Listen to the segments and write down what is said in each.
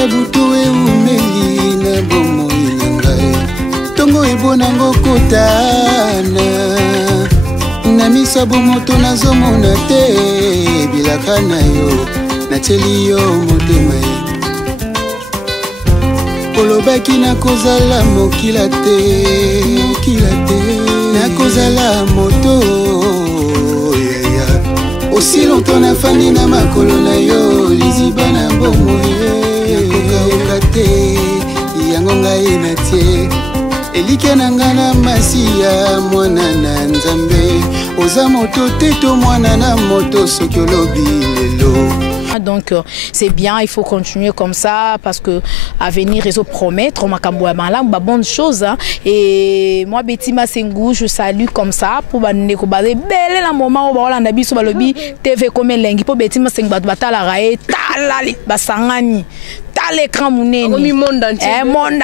ata butu eumeli na bomoi na ngai tongo ebonango kotana na misabu moto nazomona te bilaka na yo nateli yo motema olobaki nakozala mokila te nakozala moto aussi longtemps nafandi na makolo na yo liziba na bomo nakokauka te yango ngai natie elike na nga na masiya mwana na nzambe oza moto te to mwana na moto soki olobi lelo. Donc c'est bien, il faut continuer comme ça parce que à venir réseau promettre bonne chose hein. Et moi Betty Masengou je salue comme ça pour bandeko bale belle la moment où balanda biso balobi TV comme lengi pour Betty Masengou batala rae talali basangani l'écran mouneni monde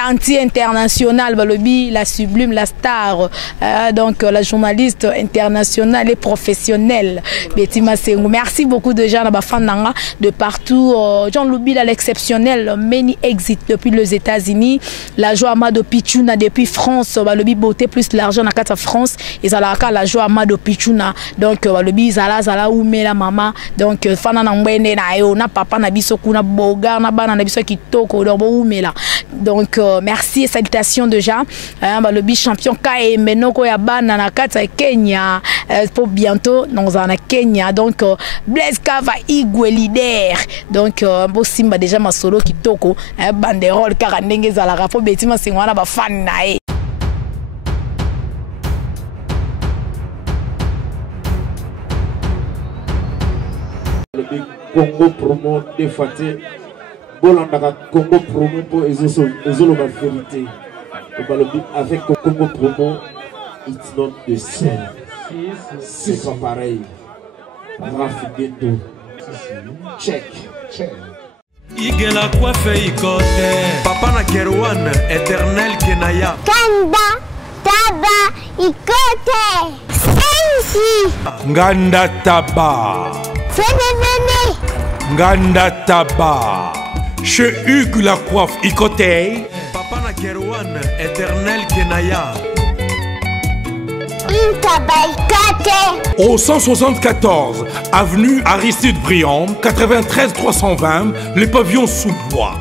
entier international balobi la sublime la star donc la journaliste internationale et professionnelle Betty Masengou. Merci beaucoup de gens de partout. Jean Loubila l'exceptionnel many exit depuis les États-Unis, la joie Amado Pichuna depuis France balobi beauté plus l'argent na kata France et zalaka la joie Amado Pichuna donc balobi zala oume la maman donc fana na mbene na yo na papa na biso kuna boga na bana na biso kitoko donc merci et salutations déjà balobi champion KM Noko ya bana na kata Kenya pour bientôt dans un Kenya donc Blaise Kava Igwe leader donc bo simba déjà ma solo kitoko banderole car ndenge za la rapport Betty Masengou na ba fan na e Congo promo de Faté Bolanda Congo promo pour ezolo ma vérité avec Congo promo it's not the same c'est pas pareil Rafidento check Igela coiffe ikote Papa na Kerwan éternel Kenaya Kanda Taba ikote Sensi Nganda Taba Fenenene Nganda Taba Chez Hugues la coiffe ikote Papa na Kerwan éternel Kenaya Au 174 avenue Aristide Briand 93 320 les pavillons sous bois.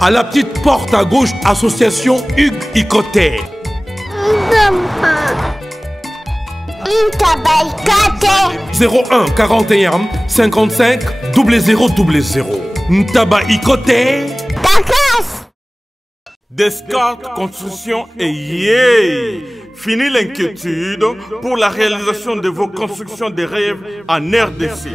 À la petite porte à gauche association Hugues Ikoté. 01 41 55 0000 Ntaba Ikoté. Descartes Construction et yeah! Fini l'inquiétude pour la réalisation de vos constructions de rêves en RDC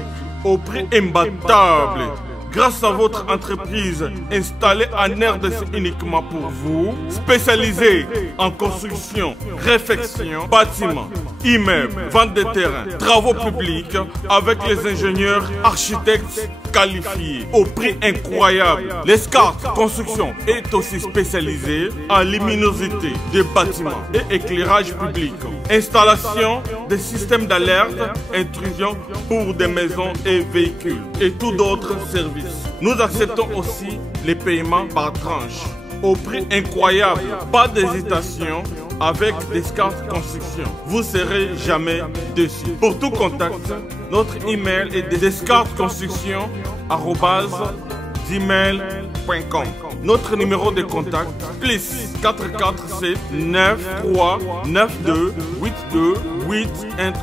au prix imbattable. Grâce à votre entreprise installée en RDC uniquement pour vous, spécialisée en construction, réfection, bâtiments, immeubles, vente de terrains, travaux publics avec les ingénieurs architectes qualifiés au prix incroyable. Descartes Construction est aussi spécialisée en luminosité des bâtiments et éclairage public, installation des systèmes d'alerte, intrusion pour des maisons et véhicules et tout d'autres services. Nous acceptons aussi les paiements par tranche au prix incroyable. Pas d'hésitation avec Descartes Construction. Vous serez jamais déçus. Pour tout contact, notre email est descartesconstruction@gmail.com. Notre numéro de contact plus 447 93 92 82 813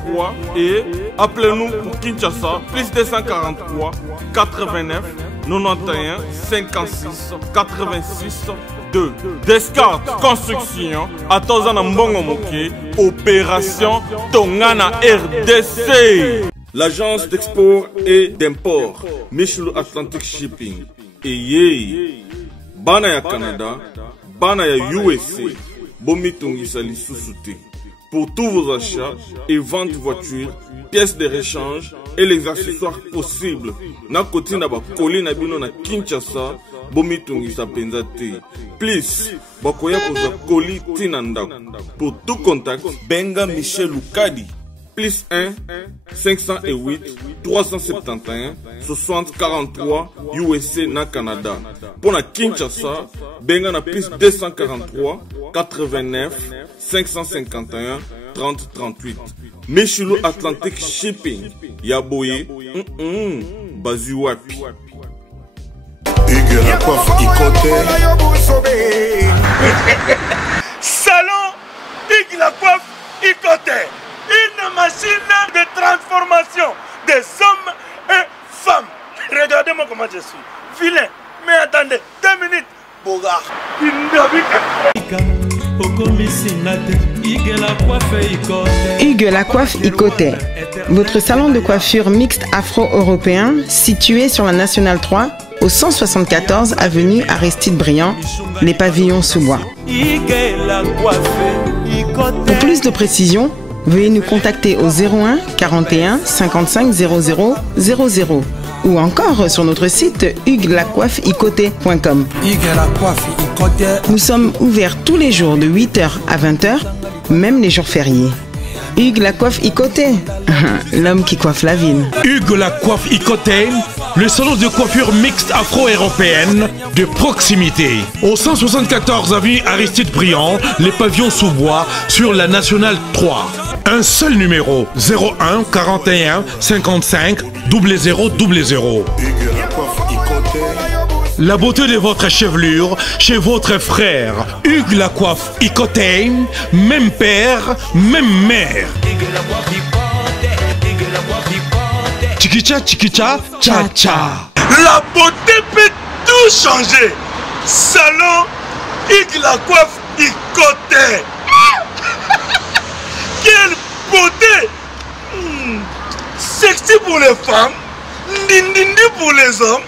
et appelez-nous pour Kinshasa plus 243 89 91 56 86 2. Descartes Construction à Tozana Mbongo Moké, opération Tongana RDC. L'agence d'export et d'import Michel Atlantic Shipping et yé bana ya Canada, bana ya USA, bomitungisa lisusuté. Pour tous vos achats et ventes de voitures, pièces de rechange et les accessoires possibles. Na koti na ba koli na bino na Kinshasa, bomitungisa penzate. Please, bakoya koza koli tinanda. Pour tout contact, benga Michel Lukadi plus 1 508 371 60 43 USA na Canada. Pour la Kinshasa, benga na plus 243 89 551 30 38. Meshulu Atlantic Shipping, Yaboye, Bazuapi. Hugues la coiffe Salon Hugues la coiffe Icoté. Une machine de transformation des hommes et femmes. Regardez-moi comment je suis. Vilain. Mais attendez, 2 minutes. Bogart. Hugues la coiffe Icoté. Votre salon de coiffure mixte afro-européen situé sur la Nationale 3 au 174 avenue Aristide Briand, les pavillons sous bois. Pour plus de précisions, veuillez nous contacter au 01 41 55 00 00 ou encore sur notre site hugueslacoiffeicoté.com. Nous sommes ouverts tous les jours de 8h à 20h, même les jours fériés. Hugues la coiffe Icoté, l'homme qui coiffe la ville. Hugues la coiffe Icoté, le salon de coiffure mixte afro-européenne de proximité. Au 174 avenue Aristide Briand, les pavillons sous bois sur la Nationale 3. Un seul numéro, 01 41 55 00 00. La beauté de votre chevelure chez votre frère. Hugues la coiffe Icoté, même père, même mère. Chikicha, chikicha, cha cha. La beauté peut tout changer. Salon Hugues la coiffe Icoté. Quelle beauté! Sexy pour les femmes, dindindi pour les hommes.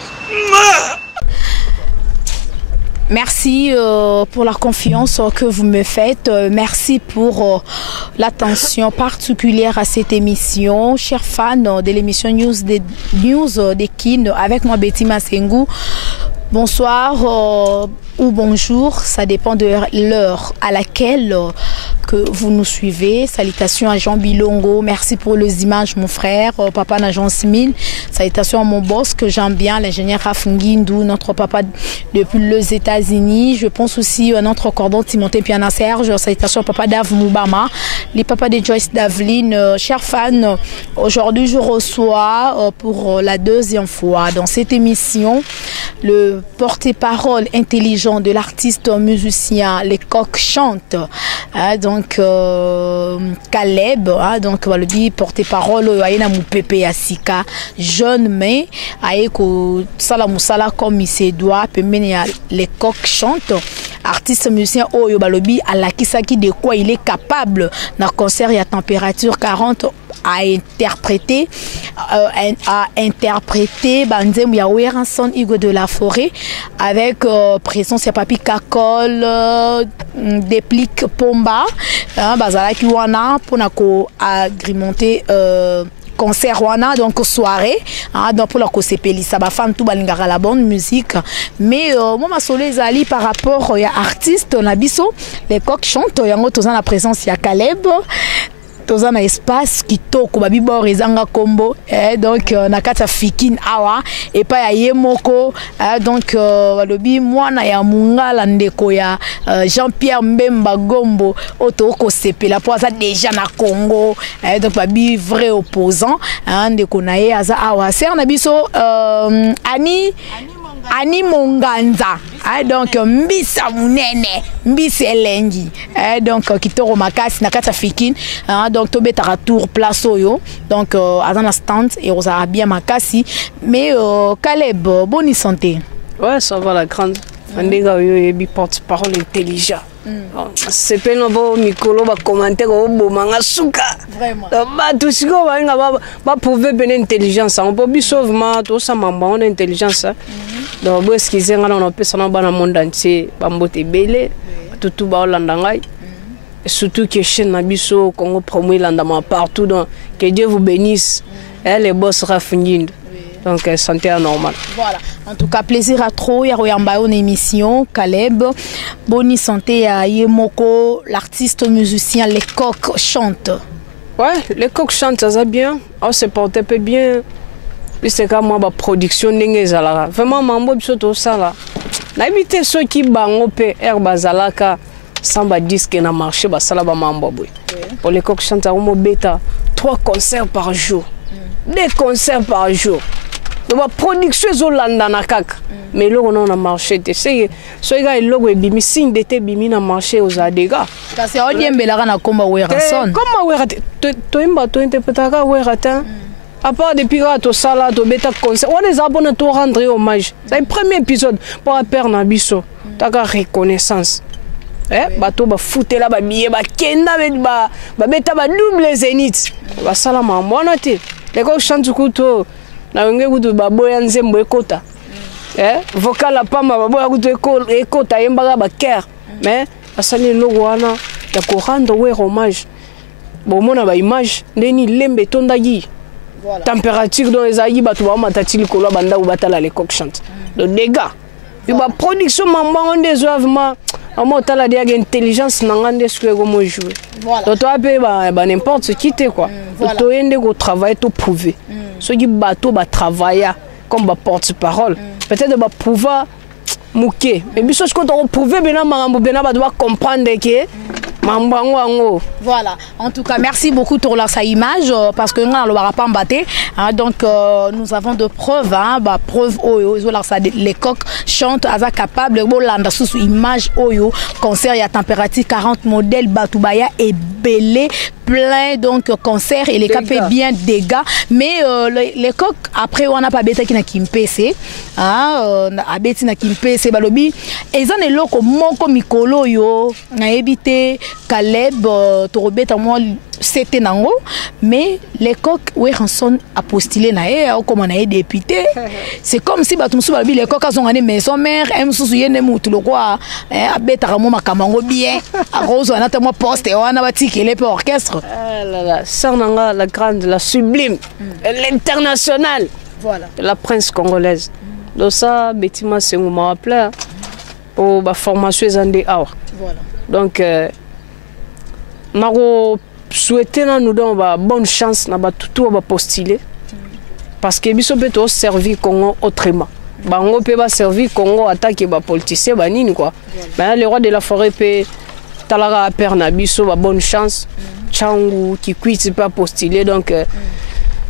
Merci pour la confiance que vous me faites. Merci pour l'attention particulière à cette émission. Chers fans de l'émission News des Kin, avec moi Betty Massengou. Bonsoir ou bonjour, ça dépend de l'heure à laquelle que vous nous suivez. Salutations à Jean Bilongo, merci pour les images mon frère, papa Najan Smine. Salutations à mon boss que j'aime bien, l'ingénieur Rafungindou, notre papa depuis les États-Unis. Je pense aussi à notre cordon Timothée Piana Serge. Salutations à papa Dave Moubama, les papas de Joyce Davlin. Chers fans, aujourd'hui je reçois pour la 2e fois dans cette émission le porte-parole intelligent de l'artiste musicien Les Coqs chantent, donc Caleb, donc le porte-parole aina mupepe ya sika jeune mais aeko sala musala comme il se doit pemene ya Les Coqs chantent, artiste musicien oyo balobi alakisaki de quoi il est capable dans concert à température 40 à interpréter Banzem Yaoueranson Hugo de la Forêt avec présence ya Papi Kakol, Déplique Pomba, Bazalaki Wana pour agrémenter concert wana donc soirée donc pour la kosepeli ça ba fan tout balingara la bonne musique mais moi ma solo ezali par rapport à artiste na biso Les Coqs chantent yango tozana la présence ya Caleb toza na espace kitoko babi bor ezanga kombo donc na kata fikin awa et pas ya yemoko donc balobi mwana ya mungala ndeko ya Jean-Pierre Mbemba Gombo otoko sepela po ça déjà na Congo donc babi vrai opposant ndeko na ye aza awa ser na biso Ani Monganza, donc Mbisa Munene, Mbisa Elengi, donc Kitoro Makasi, Nakata Fikin, donc Tobe Taratour Place Oyo, donc à un stand et aux Arabiens Makasi, mais Caleb, bonne santé. Ouais, ça va la grande. On est porte-parole intelligent. C'est pas nouveau Mikolo va commenter au Bomanga Souka. Vraiment. Tout ce qu'on va prouver une intelligence. On peut bien sauver tout ça, on a intelligence. Donc, ce qu'ils ont, on peut s'en aller dans le monde entier. Bambote Bele, tout bas Landangai. Surtout que chez Nabiso, Congo promu Landama partout. Donc, que Dieu vous bénisse. Et les boss raffinent. Donc, santé anormale. Voilà. En tout cas, plaisir à trop. Il y a une émission. Caleb, bonne santé à Yemoko, l'artiste musicien Les Coqs chantent. Ouais, les coqs chantent, ça va bien. On se porte peu bien. Puis c'est comme moi, la production n'est pas vraiment, mambo, tout ça là. N'habitez ceux qui bangent herbe zalaka sans disque na marché, ça là, mambo. Pour les coqs chantent, on bêta 3 concerts par jour. 2 concerts par jour. Donc la production est Hollanda na kak. Mais là on a marché. C'est ce gars il logo bimi signe d'été bimi na marché aux adega. Parce que on y embellara na komba werason. Comment wera to imba to interprétaka werata. À part des pirates au sala to beta concert. On les abonnés to rendre hommage. C'est le premier épisode pour perdre na biso. Taka reconnaissance. Bato ba fouté là ba billet ba kenda ba beta ba double zénith. Ba sala mamona te. Les gars chantent kuto na ngé kuto ba boya nzembo ekota. Vocal la pamba ba boya kuto ekota yembaga ba ker. Mais asali logo wana ya ko rendre hommage. Bon mona ba image ndeni lembe tondagi. Voilà. Température dans les aïe bato ba matati likolo banda ou batala les coqs chantent. Le dégât. Et ba production mamba on des oeuvres on tala dia intelligence nangande ce que comme jouer. Voilà. Donc toi ba n'importe ce qui t'es quoi. To ende go travailler to prouver. Ceux qui bateau ba travailler comme ba porte-parole. Peut-être ba pouvoir mouké. Mais biso ce qu'on prouver bena marambo bena ba doit comprendre que voilà, en tout cas, merci beaucoup pour sa image parce que nous n'allons pas embattre. Donc, nous avons de preuves. Preuves, les coqs chantent, ils capables de sous image, concert, il y a température 40 modèles, Batubaya et Belé, plein donc concert et les cas fait bien dégâts. Mais les coqs, après, on n'a pas bêta qui n'a qu'un PC. A bêti n'a qu'un PC, balobi. Et ils ont des locaux, mon mikolo yo, n'a évité. Caleb, Torobet, moi, c'était nango, mais les coqs, ouais, sont à postuler nae, comme on a député. C'est comme si les coqs ont une maison mère, aiment se souvenir de tout le quoi, à Betaramo Makamango bien, à Rose, on a tellement posté, on a bâti qu'il est pour orchestre. Ça, on a la grande, la sublime, l'international, voilà, la prince congolaise. Donc ça, Bettima, c'est un moment appelé pour la formation des Andés. Voilà. Donc, je souhaite nous donner une bonne chance na tout postuler parce que biso peut servir Congo autrement. Bango peut servir Congo attaquer ba politicien ba nini quoi. Mais le roi de la forêt peut talara perna biso ba bonne chance. Changu qui quitte pas postuler donc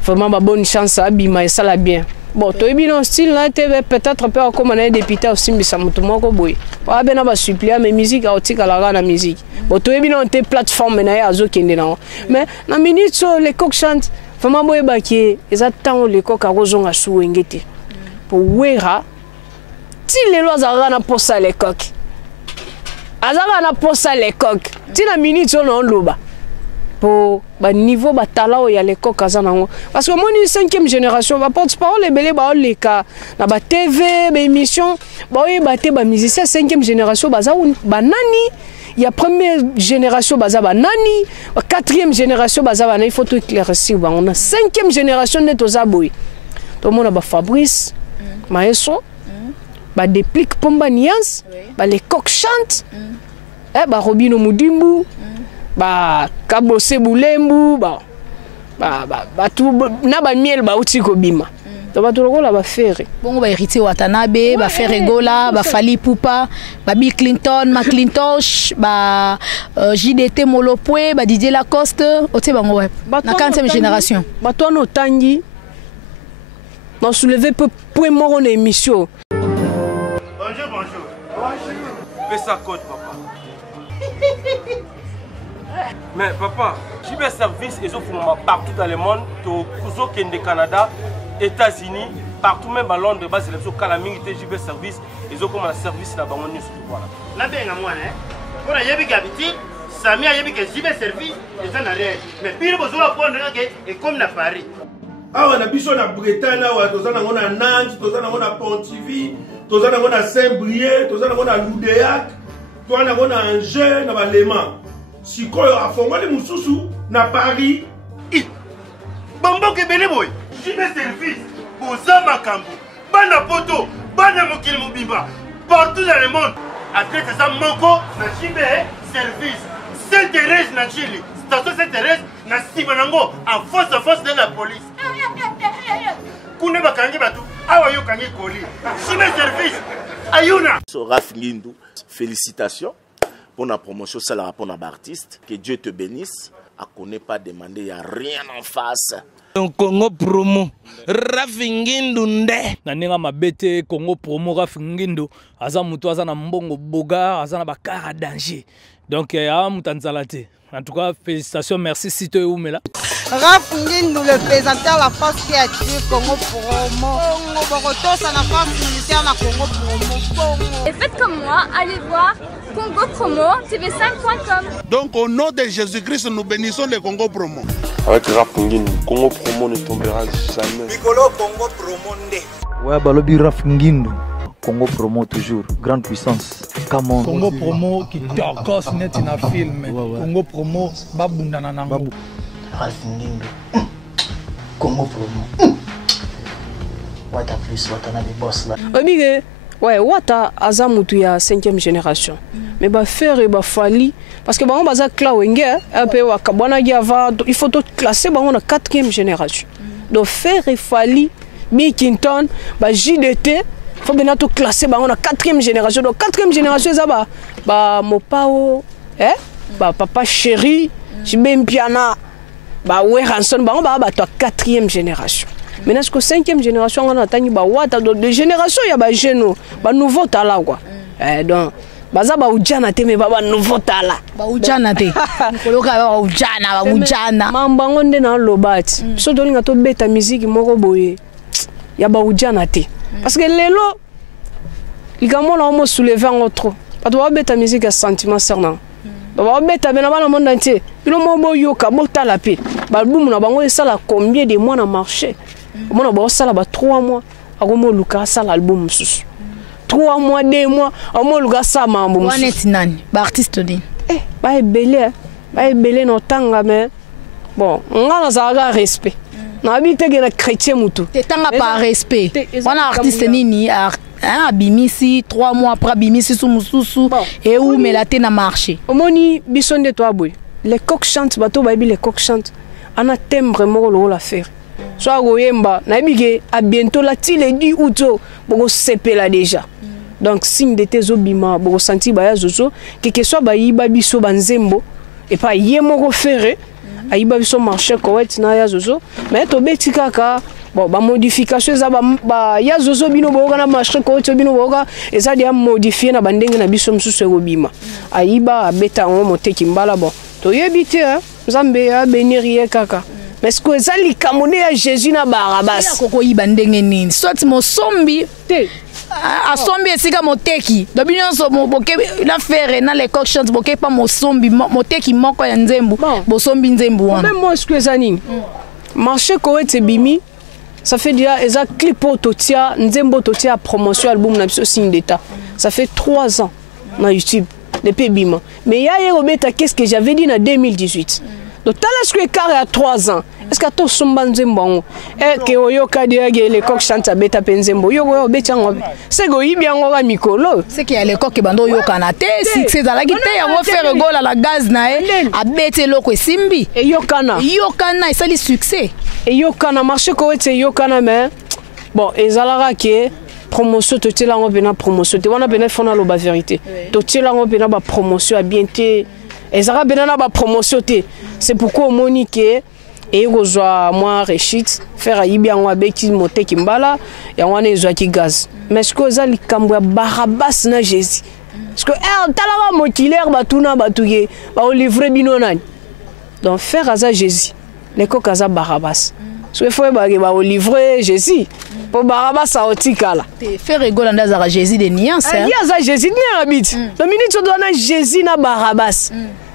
vraiment ba bonne chance à bima et ça la bien. Bon, tu es bien style là, peut-être pas comme on est député aussi, mais ça m'a tout le monde boy. Pas bien à supplier mes musiques à autique à la musique. Bon, tu es bien tes plateformes mais à zo qui mais na minute les coqs chantent. Vraiment boy ba qui ils attendent les coqs à rozon à sou ngete. Pour wera ti les lois à na pour ça les coqs. Azara na pour ça les coqs. Ti na minute on loba. Pour le niveau de talent où il y a les coqs parce que moi une 5e génération va porte-parole les belé ba les cas na ba TV ba émission ba oui ba te ba musicien 5e génération baza ba nani il y a première génération baza ba nani 4e génération baza ba il faut tout éclaircir on a 5e génération net aux aboy tout le monde ba Fabrice Maestro ba Déplique Pomba Niance ba les coqs chantent ba Robino Mudimbu ba Kabose Boulembu ba tout na ba miel ba uti ko bima to ba tolo la ba faire bon ba héritier Watanabe ba faire Gola ba Fali Poupa ba Bill Clinton McClintosh ba JDT Molopwe ba Didier Lacoste ote bango web na 40e génération ba to no tangi non soulever peu point mort en émission. Bonjour fais ça code papa. Mais papa, JB Service, ils offrent partout dans le monde, au Canada, États-Unis, partout même à Londres, c'est le Calaming, JB Service, ils ont comme un service là-bas. Là, bien, moi, pour y aller habiter, Samia y a JB Service, ils en arrivent. Mais puis, ils vont apprendre et comme à Paris. Ah, on a bichon à Bretagne, on a Nantes, on a Pontivy, on a Saint-Brieuc, on a Loudéac, on a Angers, on a Léman. Si vous avez des moussous na Paris, Bambo Kebele boy, JB Service, Bozama Kambo, Bana Poto, Bana Mokili Mobimba, partout dans le monde. Adresse ça Manko na JB Service, Saint-Thérèse na Chili, station Sainte-Thérèse na sibanango en force de la police. Kune bakangi batu awa yo kangi koli. Sime service ayuna. So Raf Ngindu, félicitations pour la promotion ça la rapport à artiste. Que Dieu te bénisse. À connaît pas demander, il n'y a rien en face. Congo promo Raf Ngindu nde naninga mabete Congo promo Raf Ngindu aza mutu aza na mbongo boga aza na bakara danger donc ya mutanzalate. En tout cas, félicitations, merci si tu es où, là. Raf Ngindu, le présentateur de la force créative Congo Promo. Borotos à la force militaire de Congo Promo. Et faites comme moi, allez voir Congo Promo, tv5.com. Donc au nom de Jésus-Christ, nous bénissons le Congo Promo. Avec Raf Ngindu, Congo Promo ne tombera jamais. Nicolo Congo Promo nde. Ouais, balobi Raf Ngindu. Congo Promo toujours, grande puissance. Come on. Congo Promo qui torcos net na film. Congo Promo babunda na nango. Raf Ngindu. Congo Promo. Wata plus, wata na les boss là. Obige, ouais, wata aza mutu ya 5e génération. Mais ba faire et ba fali parce que ba on baza kla wenge un peu wa kabwana gi avant il faut tout classer ba on a 4e génération. Donc faire et fali Bikinton, ba JDT faut bien tout classer ba on a 4e génération. Donc 4e génération ça ba mopao ba papa chéri Chibempiana ba Weranson ba on ba 4e génération. Maintenant que 5e génération on a tani ba wata de génération ya ba jeune ba nouveau talent quoi. Donc baza ba ujana te me baba nouveau talent. Ba ujana te. Koloka ba ujana. Mambango nde na lobati. So dolinga to beta musique moko boye. Ya ba ujana te. Parce que lelo ligamona on me soulever en trop. Pas doit beta musique à sentiment cernant. Ba beta bena bana monde entier. Bilo mo boyo ka bota la paix. Ba album na bango ça la combien de mois na marché. Mona ba ça la ba 3 mois. Agomo luka ça l'album sous. 3 mois, 2 mois, on m'a lu ça mambo. On est nani, ba artiste ni. Ba belé no tanga mais bon, on a ça respect. Na habite que na chrétien mutu. Te tanga pas respect. On a artiste nini abimisi 3 mois après abimisi sous mususu et où mais la te na marché. Omoni bison de toi boy. Les coqs chantent bateau ba les coqs chantent. On a timbre moko lo la faire. Soit goyemba na bige à bientôt la ti le 10 août boko sepela déjà. Donc signe de tes obima boko senti ba ya zozo que soit ba yiba biso banzembo et pas yemoko ferré ayiba biso marché correct na ya zozo mais to beti kaka bon ba modification za ba ya zozo bino boka na marché correct bino boka et ça dia modifier na bandenge na biso msusu obima ayiba abeta on moteki mbala bon to yebite Nzambe ya bénir kaka. Mais ce que ça li kamone ya Jésus na Barabas. Koko yiba ndenge nini. Soit mo sombi te asombi esika moteki. Dobino so mo boke na faire na les coq chante boke pas mo sombi moteki moko ya nzembu. Bo sombi nzembu wana. Même moi ce que ça nini. Marché Koweït bimi. Ça fait déjà eza clip totia nzembo totia promotion album na biso signe d'état. Ça fait 3 ans na YouTube depuis bima. Mais ya yobeta qu'est-ce que j'avais dit en 2018. Donc, tu as carré à 3 ans. Est-ce que tu as un zembon? Et que oyoka diage les coqs chantent à beta penzembo. Yo betango. C'est go bien on mikolo. C'est qu'il y a les coqs qui bando yo kanate. Si c'est à la guitare, on va faire gol à la gaz nae. À bete loko simbi. Et yokana. Yokana, ça le succès. Et yokana marché Koweït c'est yokana mais bon ezalara ke promotion to tela on bena promotion. Tu wana bena fona lo ba vérité. To tela on bena ba promotion à bienté. Ezara benana ba promotion te. C'est pourquoi Monique et Rozoa moi Rechit faire ayibi en abeki monter kimbala et on est zoaki gaz. Mais ce que ça li kambwa Barabas na Jésus. Parce que talaba motilaire batuna batuye ba livrer binonani. Donc faire aza Jésus. Les kokaza Barabas. Ce que faut ba livrer Jésus. Pour Barabas a otikala. Faire rigolo ndazara Jésus de nuance. Il y a ça Jésus ni habite. Le minute tu dois na Jésus na Barabas.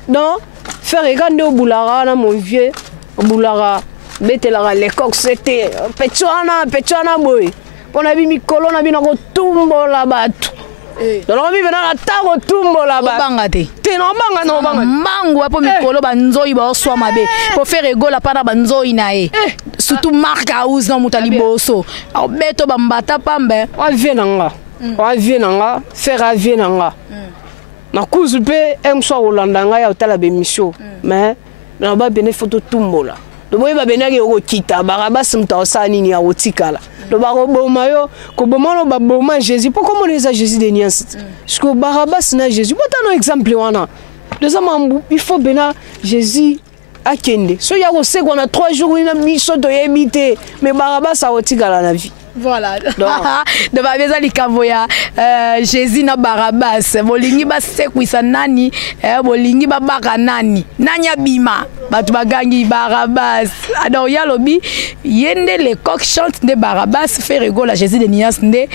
Donc faire regarder au boulara na mon vieux au boulara betelara les coqs c'était petchana boy. On a vu mikolo na bina ko tumbo la batu. Donc on vit na ta ko tumbo la batu. Bangate. Te no banga no banga. Mangu apo mikolo banzoi ba oswa mabe. Pour faire rigolo para banzoi na e. Surtout marque house na mutali boso. Au beto bambata pambe. On vient nga. On vient nga faire avier nga. Na kuzupe emso Holanda nga ya otala be mission mais na ba bene photo tumbola do boye ba bene ke okita Barabas mta osani ni aotikala do ba roboma yo ko bomano ba boma Jésus pourquoi on les a Jésus de Nias parce que Barabas na Jésus bota no exemple wana les amambu il faut bena Jésus akende so ya ko se qu'on a 3 jours ina miso to yebite mais Barabas aotikala na vie. Voilà. De ma maison likavoya Jésus na Barabas bolingi ba sekwisa nani bolingi ba baka nani nanya bima batu bagangi Barabas alors ya lobi yende les coq chante de Barabas fait rigoler Jésus de Nias nde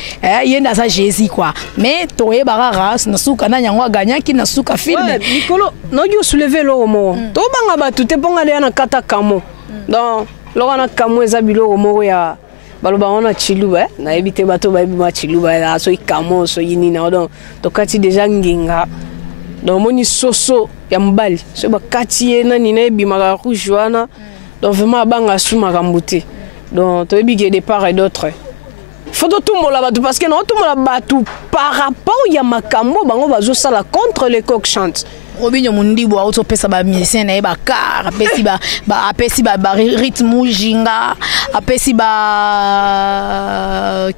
yenda sa Jésus quoi mais toye barara na suka na nyangwa ganyaki na suka filme Nicolo no yo soulever lo mo to banga batu te ponga le na kata kamo donc lo na kamo eza bilo mo ya baloba on a chiluba na ebite bato ba ebima chiluba so ikamo so yini na donc to kati déjà nginga donc moni soso ya mbali so ba kati na ni na ebima ka kujuana donc vraiment banga suma kambuti donc to ebige de part et d'autre faut tout mola bato parce que non tout mola bato par rapport ya makambo bango bazo sala contre les coq chantent Robinho Mundibo auto pesa ba musicien na ba car apesi ba apesi ba rythme jinga apesi ba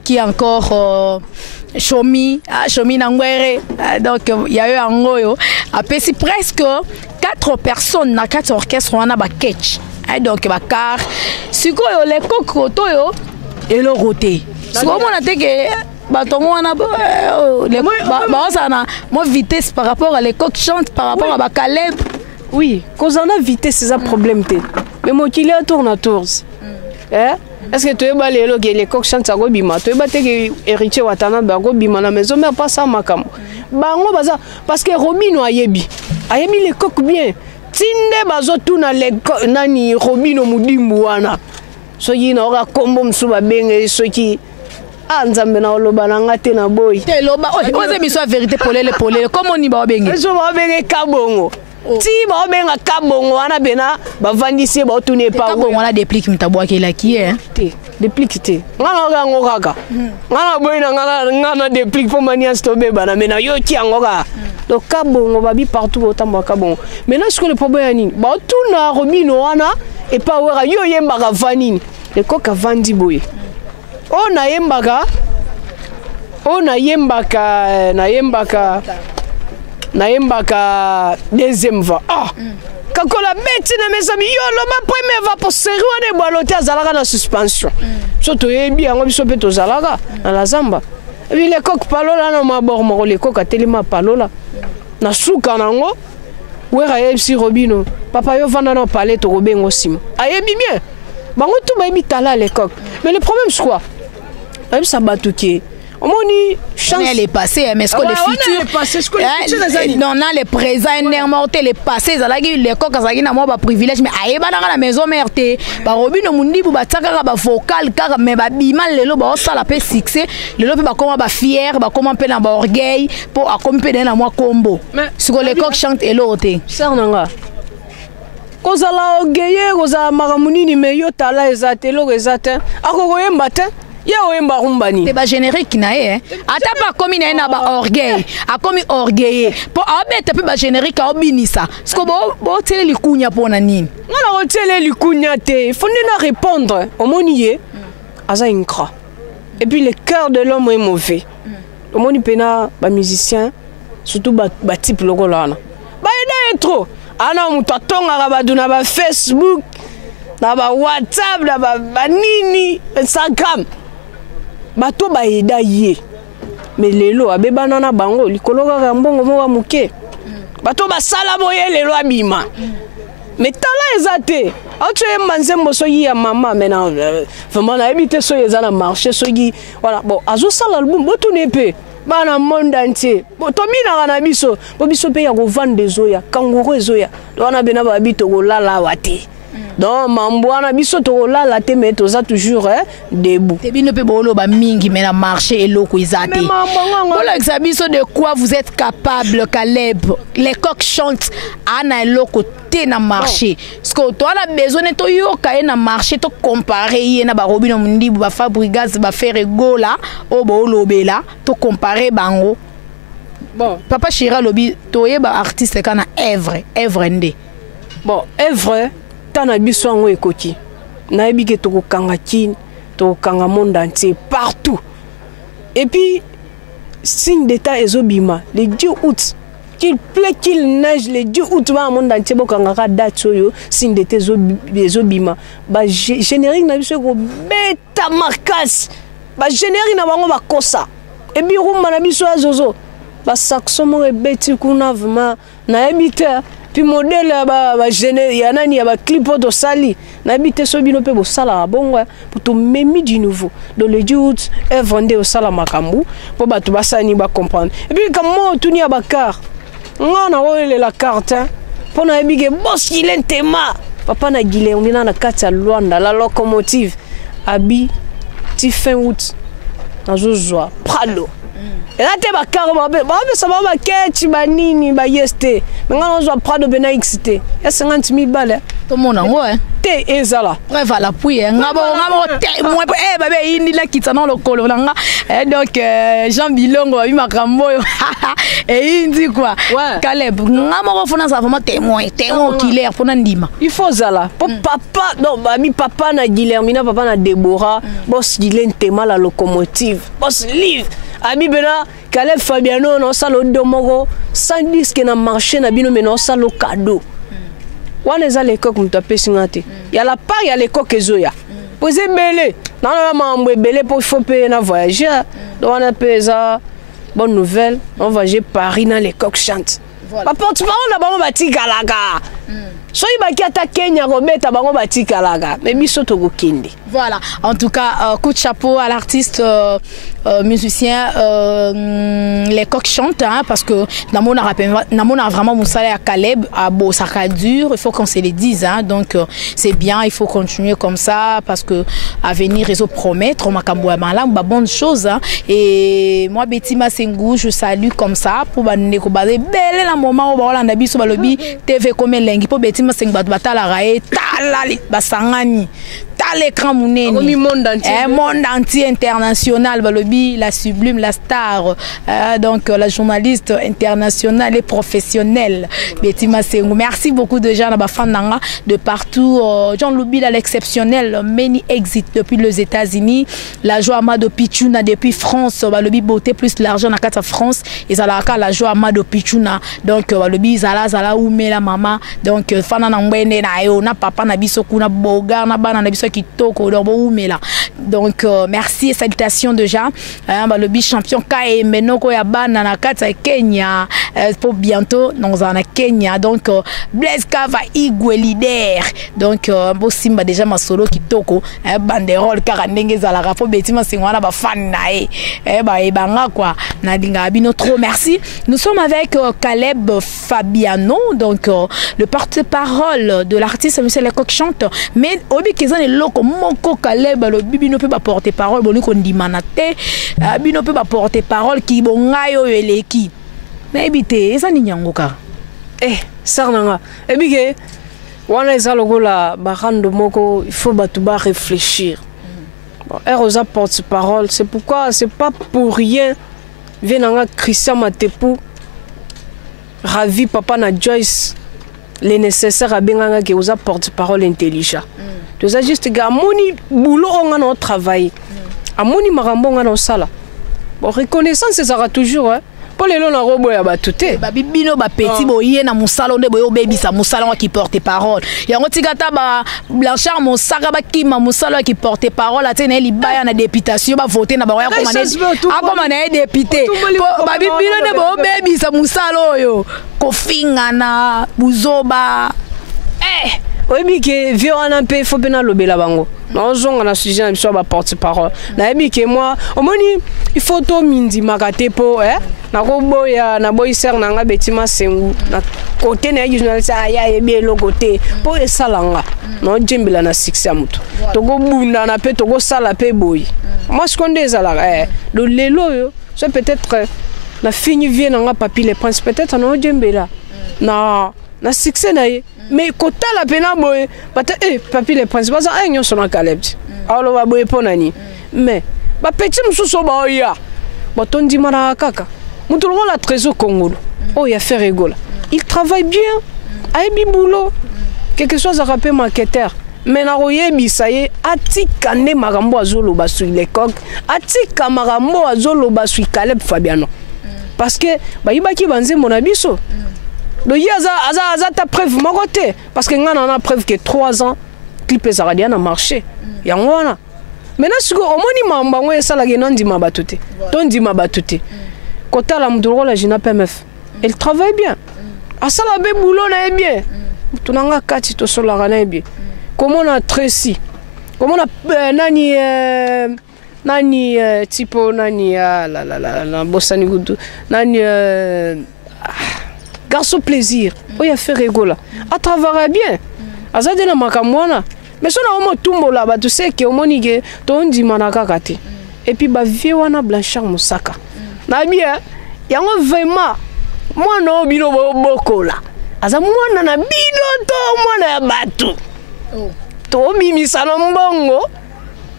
qui encore Chomi Nangwere donc il y a eu un goyo apesi presque 4 personnes na 4 orchestres wana ba catch donc ba car sikoyo les kokoto yo et le roté sikoyo mona teke batongo wana moi vitesse par rapport à les coq chante par rapport à ba Caleb oui cause on a vitesse c'est un problème té mais moi qui les tourne à tours est-ce que tu es balé les coq chante ça go bima tu es baté que héritier watana ba go bima na maison mais pas ça makam bango baza parce que Robino ayebi les coq bien tinde bazo tuna les nani Robino mudimbu wana so yina ora kombo msuba benge so ki nzambe na oloba na ngate na boy te loba oze miso vérité polele comment ni ba benge so ba benge kabongo ti ba benga kabongo wana bena ba vandisi ba tune pa kabongo wana déplique mtabwa kila ki te déplique te ngana ngokaka ngana boy na ngana déplique pour mania stobe bana mena yo ti ngoka donc kabongo ba bi partout autant kabongo maintenant ce que le problème ni ba tuna Robino wana et pas wera yo yemba ka vanini le coq vandi boy on a yembaka deuxième va kakola beti na mes amis yo lo ma premier va pour série on est baloté azalaka na suspension surtout yebi yango biso pe to zalaka na la zamba et puis les coq palola na mabor mo les coq atelema palola na suka nango wera yebsi Robino papa yo vanda na palais to robengo sim ayebi bien bango tout ba yebi tala les coq mais le problème c'est quoi même ça batouké omoni chance elle est passée mais est-ce que le futur non non le présent énormément les passé zalaki les coq azaki na moi ba privilège mais ayeba na la maison mère te ba Robino Mundibu ba tsaka ba vocal car mais ba bima lelo ba osala pe succès lelo pe ba koma ba fier ba koma pe na ba orgueil pour accompagner na moi combo ce que les coq chantent et l'autre sœur nanga kozala orgueil kozala maramunini mais yo tala ezatelo ezate akokoyemba te c'est pas générique na ata pas comme na ba orgueil a comme orgueil pour abete pe ba générique a obinisa parce que bo tele likunya pona nini ngala tele likunya te faut na répondre au monier aza incra et puis le cœur de l'homme est mauvais au moni pena ba musicien surtout ba type logolana ba ida trop ana muto tonga ba duna ba Facebook na ba WhatsApp na ba nini Instagram bato ba eda ye mais lelo abebana na bango likolo kaka mbongo mo wa muke bato ba sala boye lelo abima mais tala ezate autre manzembo so yi ya mama mena vraiment na habité so yeza na marché so yi voilà bon azo sala album boto nepe bana monde entier to mina na biso bo biso pe ya ko vendre zoya kanguru ezoya wana bena ba bito ko lala wate donc mambwana biso to la la te mais toza toujours debout te bino pe bolo ba mingi mais na marché eloko izate bolo exabiso de quoi vous êtes capable Caleb les coqs chantent ana eloko te na marché parce que toi la besoin to yo ka na marché to comparer na ba Robino Mundibu ba Fabrigas ba faire gola o bolo bela to comparer bango bon papa Chira lobi to ye ba artiste kana Evre Ndé bon œuvre tana biso ngo ekoti na ebike to kanga kin to kanga monde entier partout et puis signe d'état ezobima le 10 août qu'il plaît qu'il neige le 10 août ba monde entier bokanga date soyo signe d'état ezobima ba générique na biso ko beta markas ba générique na bango ba kosa et puis rumba na biso azozo ba saxo mo ebeti kuna vraiment na ebite puis modèle ba générique ya nani ya ba clip de sali na ebite so bino pe bo sala bongo pour to memi du nouveau dans le 10 août et vendre au sala makambu pour ba to basani ba comprendre et puis comment tuni abakar ngana ole la carte pour na ebige boss il entema papa na gile on na kati ya Luanda la locomotive abi ti fin août na jojoa pralo et là te bakar ba ça va ketchi banini ba yeste ngana zo prado bena xT ya 50,000 balles to mona ngo te ezala bref la puis ngabo te moi babe indi la kitana lokolo nga donc Jean Bilongo bi makambo et indi quoi Caleb ngamo ko fona ça vraiment témoin killer pour ndima il faut zala pour papa non ba mi papa na Guilhermina papa na Deborah boss Guilherme tema la locomotive boss live abi bena Caleb Fabiano no salo domogo sans disque na marché na bino meno salo cadeau wana eza l'écoque mutape singate ya la part ya l'écoque ezoya posé belé na mambo belé pour faut payer na voyager donc on a pesa bonne nouvelle on va voyager Paris na l'écoque chante pa porte-parole na bango batikalaga soyi baki ata Kenya robeta bango batikalaga mais biso tokokende. Voilà, en tout cas coup de chapeau à l'artiste musicien les coqs chantent hein, parce que namona vraiment Moussala à Caleb à Bosaka dur, il faut qu'on se le dise hein, donc c'est bien, il faut continuer comme ça parce que avenir réseau promet trop makambo mala ba bonne chose hein, et moi Betima Sengou je salue comme ça pour baneko bale belle la moment où balanda biso balobi TV comme lengi pour Betima Sengou batala rae talali basangani l'écran monene monde entier international balobi la sublime la star donc la journaliste internationale et professionnelle Betima Sengou. Merci beaucoup de gens nanga de partout Jean Lubila l'exceptionnel many exit depuis les États-Unis la joie Amado Pichuna depuis France balobi beauté plus l'argent na kata France et zalaka la joie Amado Pichuna donc balobi zala ou la maman donc fana na ngwende na yo na papa na biso kuna boga na bana na biso donc merci et salutations déjà le bi champion Kae Menoko ya bana na kata Kenya pour bientôt dans en Kenya donc Blaise Kava Igwe leader donc bo simba déjà ma solo kitoko banderole car ndenge za la Betima Sengou na ba fan na banga quoi na dinga bino trop merci. Nous sommes avec Caleb Fabiano donc le porte-parole de l'artiste monsieur les coq chante mais obi kezane loko moko Caleb le bino peut pas porter parole boni ko ndimana te bino peut pas porter parole ki bongayo eleki na ebite eza ni nyangoka sarnanga ebike wana eza logola barando moko il faut batuba réfléchir Erosa porte-parole c'est pourquoi c'est pas pour rien venanga Christian Matepu ravi papa na Joyce les nécessaires à benganga qui osa porte-parole intelligent tu as juste gamoni boulot on a notre travail amoni marambo on a sala bon reconnaissance ça sera toujours hein pour les longs robo ya batute ba bibino ba petit boye na musala onde boyo baby sa musala qui porte parole yango tikata ba Blanchard Mosaka ba kima musala qui porte parole atene libaya na députation ba voter na ba ya komana député ba bibino ne bo baby sa musala oyo kofinga na buzoba oui que vieux on a peu faut bien lobela bango non zonga na sujet na biso ba porte-parole na ebi que moi omoni il faut to mindi makate po na ko boya na boy ser na nga Betima Sengou na côté na journaliste ya ebi lo côté po esalanga no jembela na succès muto to go bunda na pe to go sala pe boy moi ce qu'on dit là le lelo yo c'est peut-être la fini vient na papi les princes peut-être no jembela na succès na ye mais kota la pena boy bata papi les princes baza nyo sona Caleb alo ba boy ponani mais ba petit mususo ba oya batondi mara kaka mutu la trésor Congo oh ya fait rigola il travaille bien a bi boulot quelque chose rapper marketeur. Mais na royebisa ye atika ne makambo azoloba sur les coques, atika makambo azoloba sur Caleb Fabiano. Parce que bayibaki banze mon abiso. Do yi aza ta preuve moko te parce que ngana na preuve que 3 ans clip ezaradia na marché. Yango wana. Maintenant siko omoni mamba ngo esala ke non ndima batote. Ton ndima batote. Kota la mudoro la jina PMF. Elle travaille bien. Asala be boulot na bien. Tunanga kati to sola na bien. Comment on a Tracy, comment on a nani tipo nani la bossani gudu nani garçon plaisir oh il a fait rigoler à travers bien azade na makamwana mais so na omo tumbo là ba tu sais que omonige to ndi manaka kate et puis ba vie wana Blanchard Mosaka na bien yango vraiment moi no bino bokola aza mwana na bino to mwana ya batu. To bimisa na mbongo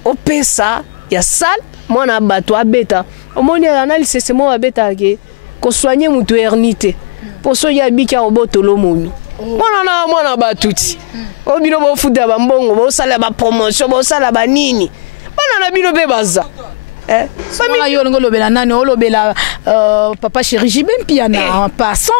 opesa ya sal mwana bato abeta omoni analyse c'est moi abeta ke ko soigner mutu ernité pour so ya bika obotolo monu mwana batuti obino bo fuda ba mbongo bo sala ba promotion bo sala ba nini bana na bino be baza Samana yo ngolobela nani olobela papa chéri Jibem Piana en passant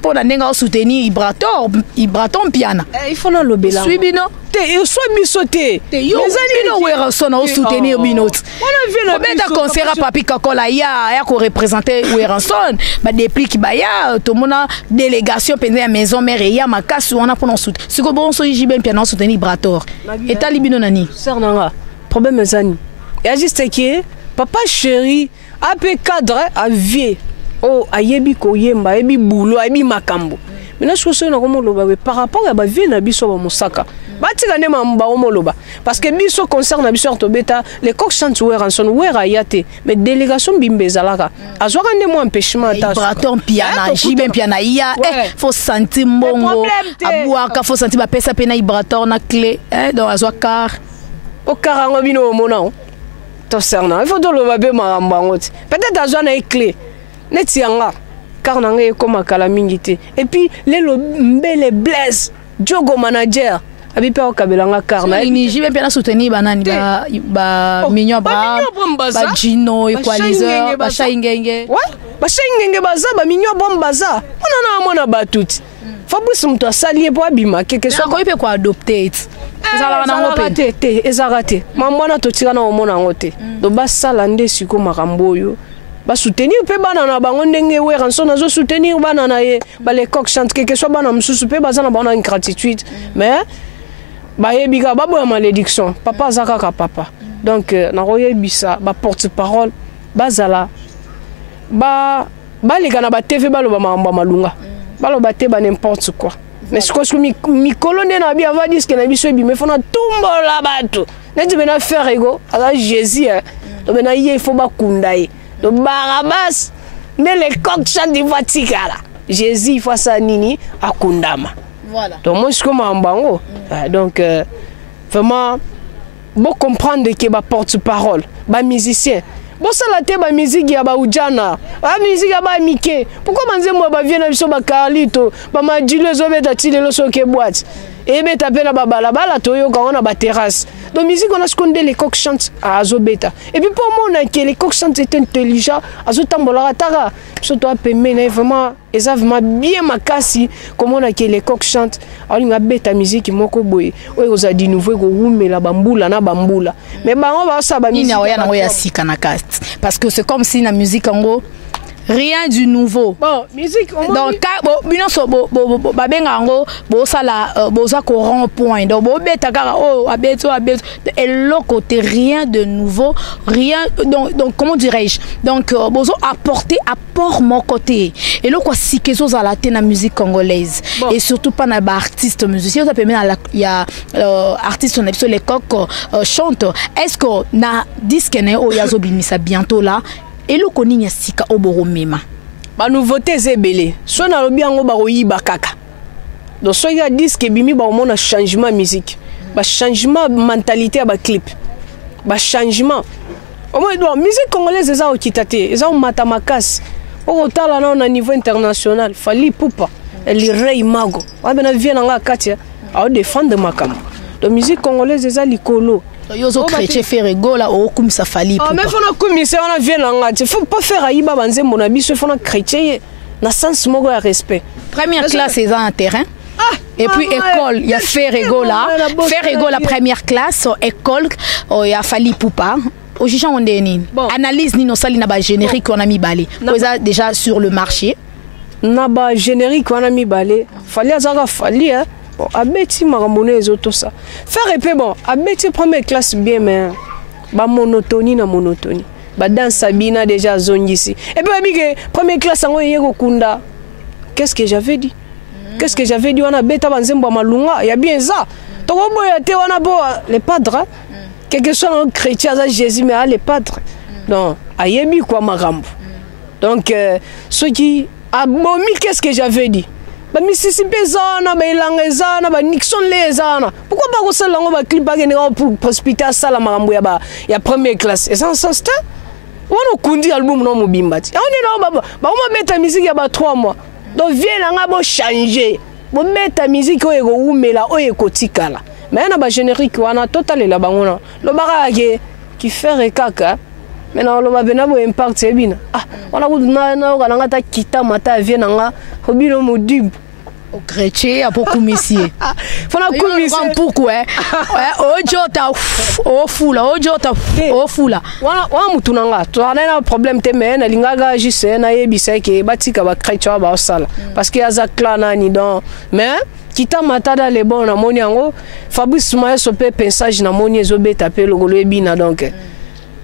pour la nenga soutenir Ibraton Piana il faut na lobela suibino te so bisote yo bino wera sona soutenir binot on vient de concert papi Kakola ya ko représenter Weranson ba depuis ki ba ya to mona délégation pendant la maison mère ya makasu on a pour soutenir siko bon so Jibem Piana soutenir Ibrator et talibino nani sernanga problème zani. Il y a juste que papa chéri a pu cadre à vie. Oh, ayebi koyemba, ayebi boulot, ayebi makambo. Mais là, je pense que par rapport à la vie, na biso ba Mosaka. Batika ne mamba omoloba parce que biso concerne biso ortobeta les coq chantent Weranson wera yate mais délégation bimbezalaka azwaka ne mo empêchement ta Ibraton Piana Jibem Piana ya faut sentir mbongo abuaka faut sentir ba pesa pena Ibraton na clé donc azwaka au karango bino mona to serna il faut to lo babe marambangote peut-être azwana e clé netianga car nanga e koma kala mingité et puis les mbele blaze jogo manager abi pe okabelanga karna ni Jibem Piana soutenir banani ba mignon ba Gino equalizer ba shaingenge ba shaingenge baza ba mignon bombaza ona na mona batuti Fabrice mto salier po abima quelque soit ko ipe ko adopter ezarate mamwana totira na omona ngote do basala nde siko makambo yo ba soutenir pe bana na bango ndenge Weranson azo soutenir bana na ye ba les coq chante quelque soit bana msusu pe bazana bana ingratitude mais ba yebika babo ya malédiction papa zaka ka papa donc na royebisa ba porte-parole bazala ba leka na ba TV baloba mamba malunga baloba te ba n'importe quoi. Mais ce que Mikolo n'a bien va dire que n'a biso bi mais faut na tumbo la bato na tu bena faire ego ala Jésus to bena il faut ba kundaye to Barabas ne les coq chant di vatikala Jésus faut ça nini akundama voilà donc moi je comme mbango donc vraiment bon comprendre que ba porte-parole ba musicien bon ça la te ba musique ya ba ujana ba musique ya ba mike pourquoi manze mo ba viena biso ba Carlito ba madile zo beta tilelo so ke boîte et beta pena ba balabala to yo ka ona ba terrasse donc musique on a ce qu'on dit les coq chantent à azobeta et puis pour moi on a que les coq chantent est intelligent azotambola tara surtout à pemena vraiment et vraiment bien makasi comment on a que les coq chantent ali nga beta musique moko boye oyo oza di nouveau ko rumela bambula na bambula mais bango ba sa ba musique na ya sika na cast parce que c'est comme si la musique en gros rien du nouveau. Bon, musique donc bino so ba benga ngo bo sala bo za ko rond point donc bo beta kaka oh abeto et le côté rien de nouveau rien donc comment dirais-je donc bozo apporter apport mon côté et le quoi si kezo za la na musique congolaise et surtout pas na ba artiste musicien ça permet il y a artiste on a les coq chante est-ce que na disque ne o yazo bimisa bientôt là et le koninya sika oboro mema ba nouveauté zebele so na lobi yango ba koyiba kaka donc so ya disque bimi ba mona changement musique ba changement mentalité ba clip ba changement au moins donc musique congolaise eza okitate eza matamakas o tala na niveau international fali pupa eli rei mago wa bena viena nga katia ao défendre makambo donc musique congolaise eza likolo yozo chrétien ferego la o kumisa fali mais faut na kumisa on vient nga tu faut pas faire ayiba banzembo na biso faut na chrétien na sens moko ya respect première classe eza en terrain. Et puis école, il y a Ferrego là, Ferrego la première classe, école, il y a Fali Poupa. Au juge on est analyse ni nos salles na générique on a mis balé. Déjà sur le marché. Na ba générique on a mis balé. Fali azaka Fali hein. Bon, abeti makambo ezo tout ça. Faire épée bon, abeti première classe bien mais ba monotonie na monotonie. Ba dans Sabina déjà zone ici. Et puis abike première classe ngo yeko kunda. Qu'est-ce que j'avais dit? Qu'est-ce que j'avais dit? On a bêta banzembo malunga, il y a bien ça. Donc on a beau les padres, quel que soit un chrétien, Jésus, mais les padres. Non, ayebi quoi marambo. Donc ceux qui a momi, qu'est-ce que j'avais dit? Ba Mississippi zana, ba Ilanga zana, ba Nixon les zana. Pourquoi pas ça là on va clipper pour hospital ça la marambo ya première classe. Et ça sens on a kundi album non mobimbati. On est là ba on va mettre musique il y a 3 mois. Donc viens là on changer. Bon mettre la musique au ego oumela au ego tikala. Mais na ba générique wana total la bangona. Lo barage qui fait kaka. Maintenant lo ba bena bo impact ebina. Ah on a na ngata ta kita mata vient nga hobilo modib. Au chrétien à beaucoup messieurs. Faut la commission pourquoi ojota o fula ojota o fula. Wa mutunanga. Tu as un problème te mais na lingaga jise na yebisa ke batika ba chrétien ba osala parce que aza clan ni donc mais kita matada le bon na moni yango Fabrice Maye sope pensage na moni ezobeta pe logolo ebina donc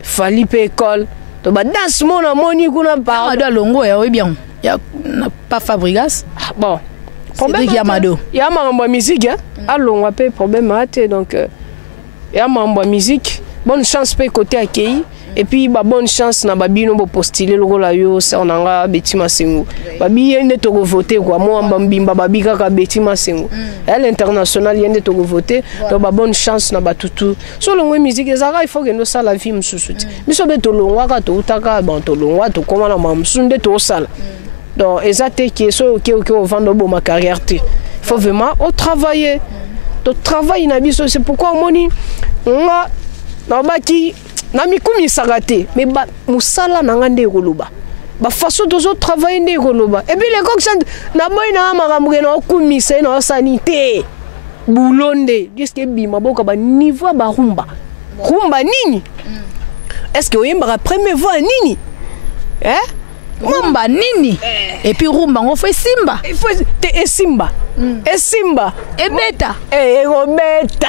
fali pe école to ba dance mo na moni kuna ba do longo ya bien ya pas Fabregas bon problème Yamado ya mambo musique hein allons on peut problème até donc ya mambo musique bonne chance pe côté accueilli et puis ba bonne chance na babino bo postuler lokola yo ça on anga Betima Sengu babi yende to voter quoi moi mbimba babi kaka Betima Sengu à l'international yende to voter donc ba bonne chance na batutu so longo musique ezaka il faut que no sala vie msusuti biso beto longwa ka to utaka bon to longwa to koma na mamsunde to sala donc ezate qui so OK au vendre bo ma carrière il faut vraiment au travailler to travail na biso c'est pourquoi moni nga na baki na mikumi sagate mais ba musala na ngande koloba ba façon de travailler ne koloba et puis les coxantes na boy na makambo na kumisa na sanité boulonde jusque bima boka ba niveau ba rumba nini est-ce que oyemba première voix nini hein rumba nini et puis rumba on fait simba il faut te simba et simba et beta et beta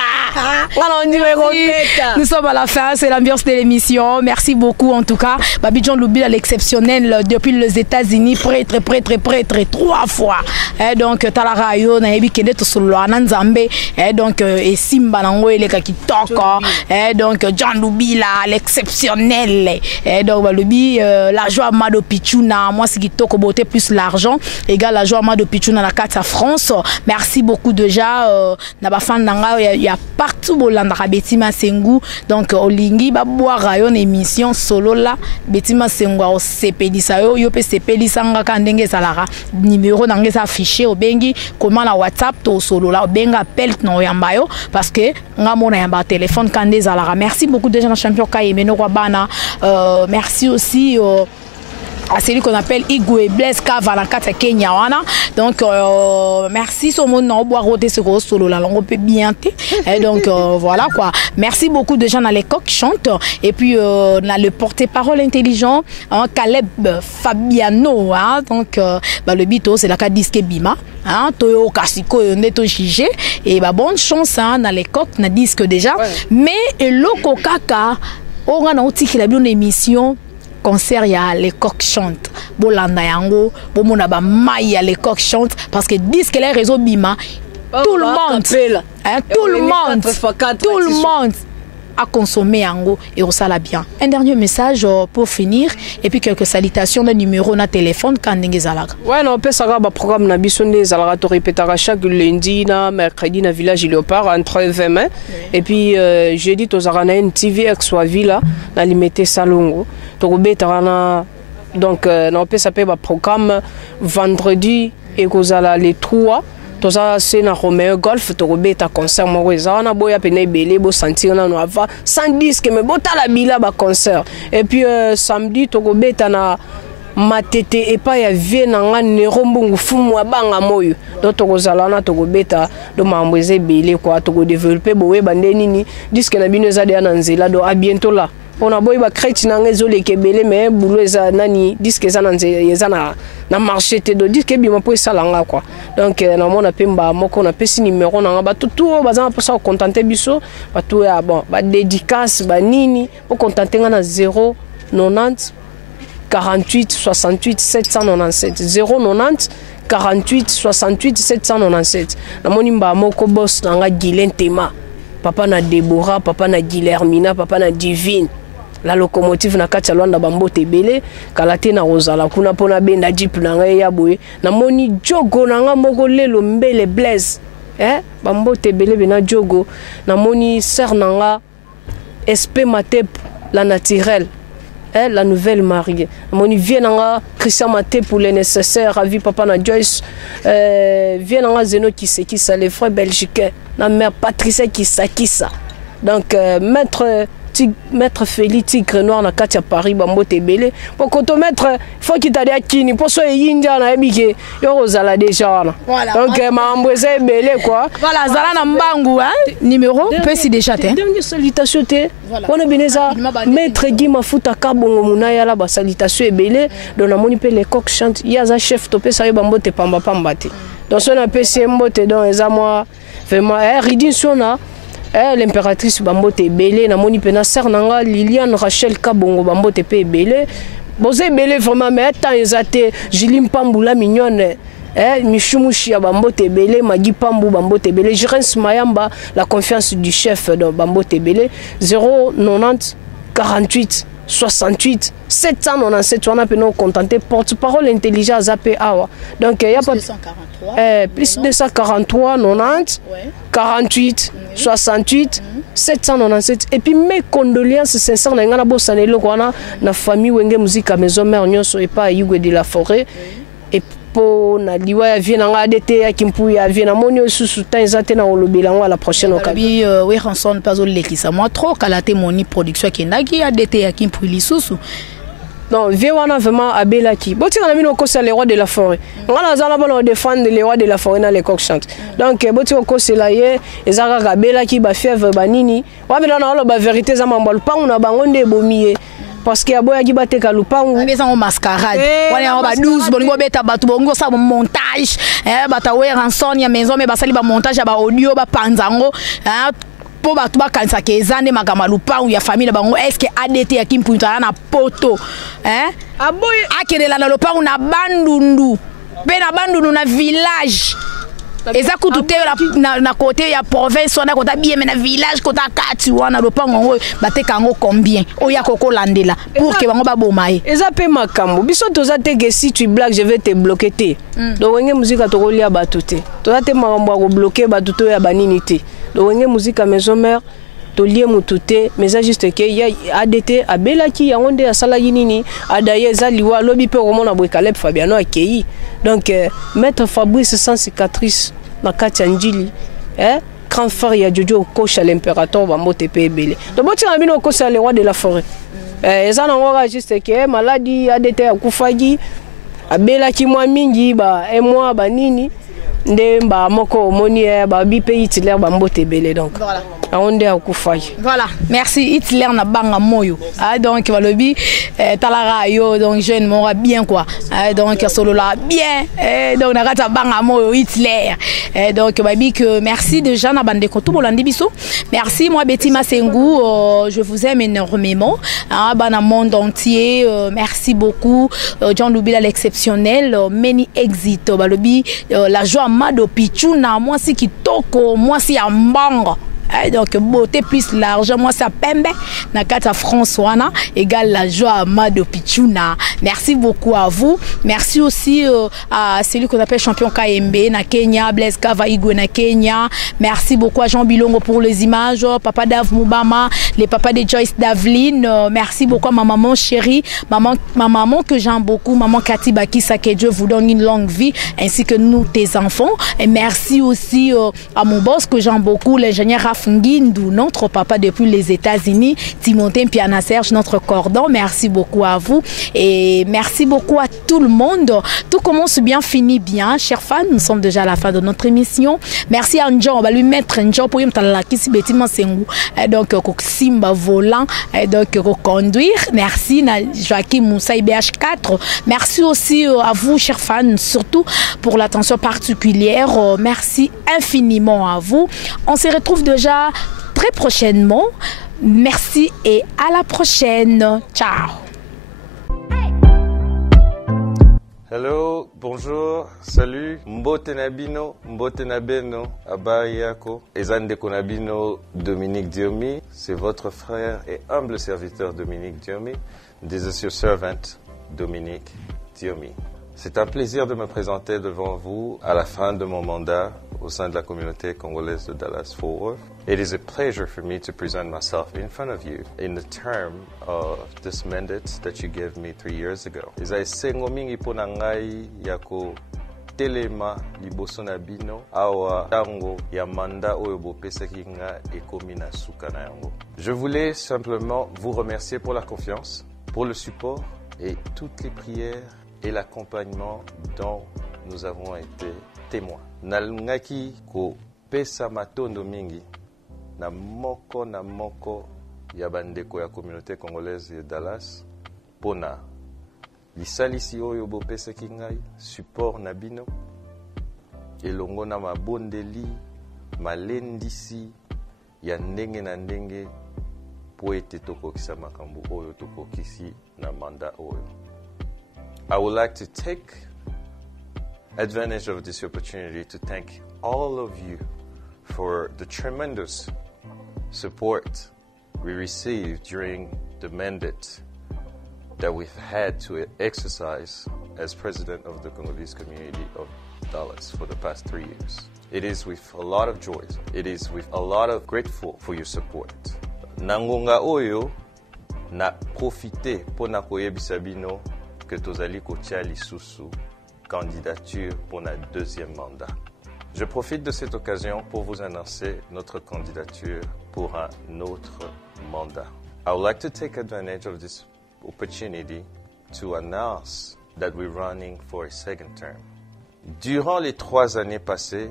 alors on dit beta. Nous sommes à la fin, c'est l'ambiance de l'émission. Merci beaucoup en tout cas Babi John Lubila l'exceptionnel depuis les États-Unis prêtre 3 fois et donc talara yo na yebi kende to solo ananzambe et donc et simba nango eleka kitoko et donc John Lubila l'exceptionnel et donc Balubi la joie Mado Pichuna moi c'est kitoko beauté plus l'argent égale la joie Mado Pichuna la carte à France. Merci beaucoup déjà na ba fan nanga il y a partout bolanda Betima Sengu donc olingi ba boire yon émission solo là Betima Sengu au sepelisa yo pe sepelisa nga ka ndenge salara numéro nanga sa affiché au bengi comment la WhatsApp to solo là benga appel no yamba yo parce que nga mona yamba téléphone kande salara. Merci beaucoup déjà na champion Kayemeno kwa bana merci aussi à celui qu'on appelle Igwe Blaise Kavalankat Kenya wana donc merci son monde na boire roté ce gros solo la langue peut bien et donc voilà quoi. Merci beaucoup de gens dans les coqs chantent et puis on a le porte-parole intelligent hein, Caleb Fabiano hein, donc bah, le bito c'est la cas disque Bima hein, Toyo Kasiko neto jugé et bah bonne chance hein, dans les coqs na disque déjà mais loko kaka on a outil qui a bien une émission concert ya les coqs chantent bolanda yango bomona ba mai ya les coqs chantent parce que disque les réseaux Bima tout le monde hein, tout le monde a consommé yango et on sala bien. Un dernier message pour finir et puis quelques salutations d'un numéro na téléphone quand ndenge zalaka. Ouais non peut ça ba programme na biso ndé zalaka to répétera chaque lundi na mercredi na village Léopard entre 20 et puis jeudi to zarana TV exwa villa na limité salongo to robetara na donc non peut ça peut ba programme vendredi et kozala les 3 toza se na Romeo Golf tokobeta concert moko eza wana boya pena ebele bo sentir na no avant sans disque mais botala bila ba concert et puis samedi tokobeta na matete epa ya vie na nga nero mbungu fumu abanga moyo donc tokozala na tokobeta do mambo eza ebele kwa tokodevelope boye bande nini disque na bino eza deya na nzela do a bientôt là on a boy ba crête na ngezo lekebele mais boulot eza nani disque eza na eza na marché te do disque bima po esalanga quoi donc na mona pemba moko na pesi numéro na ba tout bazana pour ça contenter biso ba tout ya bon ba dédicace ba nini pour contenter nga na 090 48 68 797 090 48 68 797 na moni mba moko boss na nga Guilain Tema papa na Deborah papa na Guilhermina papa na Divine la locomotive na kati ya Luanda bambote ebele kalate na rozala kuna pona benda jeep na nga ya boye na moni jogo na nga moko lelo mbele Blaise bambote ebele bena jogo na moni sœur na nga SP Matep la naturelle la nouvelle mariée moni vient nga Christian Matep pour le nécessaire à vie papa na Joyce vient nga Zeno qui ça les frères belgicains na mère Patricia qui ça donc maître Félix Tigre Noir na kati ya Paris bambote ebele pour kotomettre faut qu'il t'a dit kini pour so yinja na ebike yo kozala déjà voilà donc mambo eza ebele quoi voilà zala na mbangu numéro peut si déjà te dernière salutation te on beneza maître Guy Mafuta kabongo munaya la ba salutation ebele donc na moni pe les coq chante yaza chef topé sa bambote pamba te donc so na PC mbote donc eza moi vraiment ridin sona l'impératrice bambote ebele na moni pena sœur nanga Liliane Rachel Kabongo bambote pe ebele boze ebele vraiment mais tant ezate Julie Mpambula mignonne Michumushi ya bambote ebele Magi Pambu bambote ebele Jirens Mayamba la confiance du chef de bambote ebele 090 48 68 797 on a pu nous contenter porte-parole intelligent zappé awa donc il y a pas plus 243 90 48 68 797 et puis mes condoléances sincères na ngana bosanelo kwana na famille wenge musique maison mère nyonso et pas Yugwe de la forêt et po na liwa ya vie na nga adete ya kimpu ya vie na moni osusu ta ezate na olobela ngo la prochaine occasion oui ranson pas au lekisa moi trop kalate moni production ki nagi adete ya kimpu lisusu non vie wana vraiment abelaki boti na mino kosa les rois de la forêt ngana zala bana défendre les rois de la forêt na les coq chante donc boti kosa la ye ezaka kabelaki ba fièvre banini wa bila na lo ba vérité za mambal pa una bango nde bomiye parce que aboya ki bateka lupangu les en mascarade on ba 12 bolingo beta batu bongo sa montage bata we ranson ya maison mais basali ba montage ba audio ba panzango po batu ba kanisa ke ezande makama lupangu ya famille bango est-ce que ADT ya kimpunta na poto aboye akelela na lupangu na bandundu pe na bandundu na village eza kutu na côté ya province on a kota bien mais na village kota kati wana lopango ngo bateka ngo combien oya koko landela pour que bango ba bomaye eza pe makambo biso toza teke si tu blague je vais te bloquer te donc wenge musique to kolia batute toza te makambo ko bloquer batuto ya banini te donc wenge musique maison mère to lié mutute mais ça juste que ya ADT abelaki ya onde ya sala yinini adaye za liwa lobi pe komona boy Caleb Fabiano akei donc maître Fabrice sans cicatrice na kati njili grand frère ya Jojo coach à l'impérateur bambote pe ebele donc boti na bino coach les rois de la forêt eza na ngora juste que maladie ADT akufagi abelaki mwa mingi ba mois ba nini ndemba moko moni ba bi pe Hitler bambote ebele donc voilà voilà merci Hitler na banga moyo donc balobi talara yo donc jeune mora bien quoi donc solo la bien donc na kata banga moyo Hitler donc babi que merci déjà na bande ko tout bolandi biso merci moi Betty Masengu je vous aime énormément bana monde entier merci beaucoup John Lubila l'exceptionnel Meni Exit balobi la joie mado pichuna moi si kitoko moi si ambanga Donc beauté plus l'argent, moi ça pembe nakata François égale la joie à Mado Pichuna. Merci beaucoup à vous. Merci aussi à celui qu'on appelle champion KMB na Kenya, Blaise Kavaigwe na Kenya. Merci beaucoup à Jean Bilongo pour les images, papa Dave Moubama, les papas de Joyce Davline. Merci beaucoup à ma maman chérie, ma maman que j'aime beaucoup, maman Cathy Bakissa, que Dieu vous donne une longue vie, ainsi que nous tes enfants. Et merci aussi à mon boss que j'aime beaucoup, l'ingénieur Raf Ngindou, notre papa depuis les États-Unis, Timothée Piana Serge, notre cordon. Merci beaucoup à vous et merci beaucoup à tout le monde. Tout commence bien, finit bien. Chers fans, nous sommes déjà à la fin de notre émission. Merci à Njo, on va lui mettre Njo pour y mettre la kisi bêtiment sengou. Donc Simba volant, donc conduire. Merci na Joachim Moussa IBH4. Merci aussi à vous, chers fans, surtout pour l'attention particulière. Merci infiniment à vous. On se retrouve déjà très prochainement. Merci et à la prochaine. Ciao. Hello, bonjour, salut. Mbote Nabino, Mbote Nabeno, Abari Yako. Ezande Konabino, Dominique Diomi. C'est votre frère et humble serviteur Dominique Diomi. This is your servant, Dominique Diomi. C'est un plaisir de me présenter devant vous à la fin de mon mandat au sein de la communauté congolaise de Dallas-Fort Worth. It is a pleasure for me to present myself in front of you in the term of this mandate that you gave me 3 years ago. Izai sengo mingi pona ngai yako telema liboso na bino awa tango ya manda oyo bopesaki nga ekomi na suka na yango. Je voulais simplement vous remercier pour la confiance, pour le support et toutes les prières et l'accompagnement dont nous avons été témoins. Nalungaki ko pesa matondo mingi na moko ya bandeko ya communauté congolaise de Dallas pona lisalisi oyo bopesaki ngai support na bino elongo na mabondeli malendisi ya ndenge na ndenge po ete tokokisa makambo oyo tokokisi na manda oyo. I would like to take advantage of this opportunity to thank all of you for the tremendous support we received during the mandate that we've had to exercise as president of the Congolese community of Dallas for the past 3 years. It is with a lot of joy. It is with a lot of grateful for your support. Nangonga oyo na profite pona koyebisa bino que tozali kotia lisusu candidature pour notre deuxième mandat. Je profite de cette occasion pour vous annoncer notre candidature pour un autre mandat. I would like to take advantage of this opportunity to announce that we're running for a second term. Durant les 3 années passées,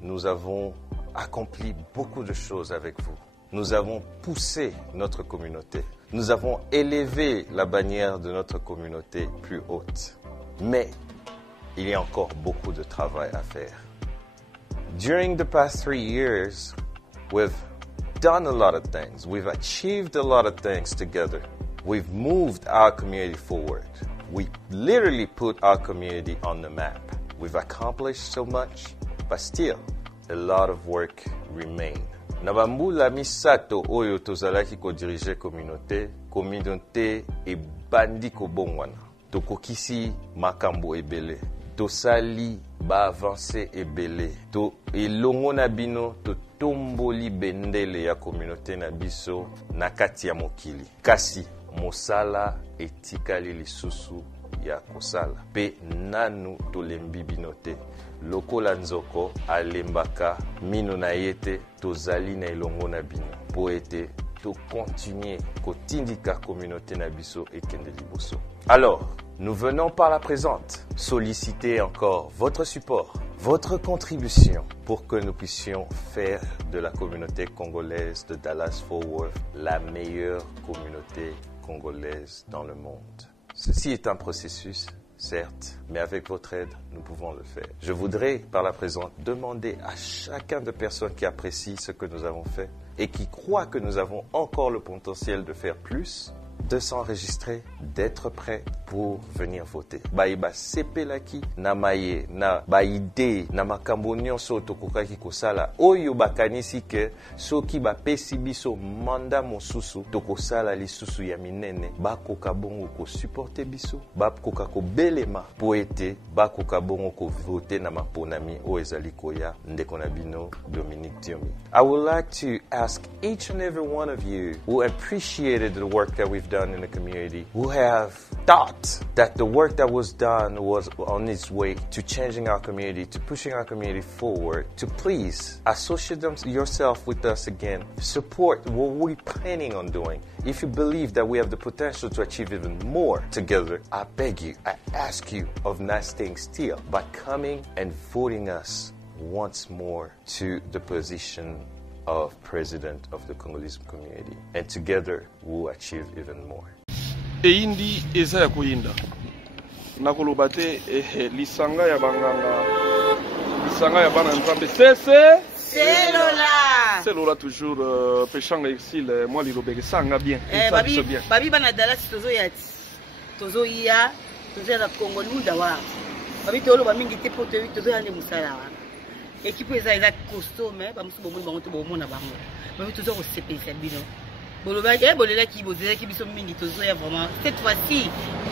nous avons accompli beaucoup de choses avec vous. Nous avons poussé notre communauté. Nous avons élevé la bannière de notre communauté plus haute. Mais il y a encore beaucoup de travail à faire. During the past 3 years, we've done a lot of things. We've achieved a lot of things together. We've moved our community forward. We literally put our community on the map. We've accomplished so much, but still, a lot of work remains. Nabambula misato oyo tozalaki ko diriger communauté e bandi ko bongwana. Tokokisi makambo ebele. Tosali ba avancer ebele. To elongo na bino to tomboli bendele ya communauté na biso na kati ya mokili. Kasi mosala etikali lisusu ya kosala. Pe nanu tolembi bino te. Lokola nzoko alembaka mino na yete tozali na elongo na bino po ete to continuer kotindika communauté na biso ekende liboso. Alors, nous venons par la présente solliciter encore votre support, votre contribution pour que nous puissions faire de la communauté congolaise de Dallas-Fort Worth la meilleure communauté congolaise dans le monde. Ceci est un processus, certes, mais avec votre aide, nous pouvons le faire. Je voudrais, par la présente, demander à chacun de personnes qui apprécient ce que nous avons fait et qui croient que nous avons encore le potentiel de faire plus, de s'enregistrer, d'être prêt pour venir voter. Baïba sepelaki na maye na baide na makambo nyonso tokokaki kosala oyo bakanisi ke soki bapesi biso manda mosusu tokosala lisusu ya minene bakoka bongo ko supporter biso bakoka ko belema po ete bakoka bongo ko voter na maponami o ezali koya ndeko na bino Dominique Diomi. I would like to ask each and every one of you who appreciated the work that we've done in the community, who have thought that the work that was done was on its way to changing our community, to pushing our community forward, to please associate yourself with us again, support what we're planning on doing. If you believe that we have the potential to achieve even more together, I beg you, I ask you of not staying still, but coming and voting us once more to the position of president of the Congolese community. And together, we'll achieve even more. Eindi eza ya koyinda nakoloba te lisanga ya banganga lisanga ya bana nzambe selola toujours pechanga exil moi lilobeke sanga bien babi bana Dallas tozo ya na Congo lunda wa babi tolo ba mingi te poto tozo ya ne musala wa équipe eza costume ba musu bomoni bango to bomona bango babi tozo ko sepesa bino boloba bolela ki bozela ki biso mingi tozoya vraiment cette fois-ci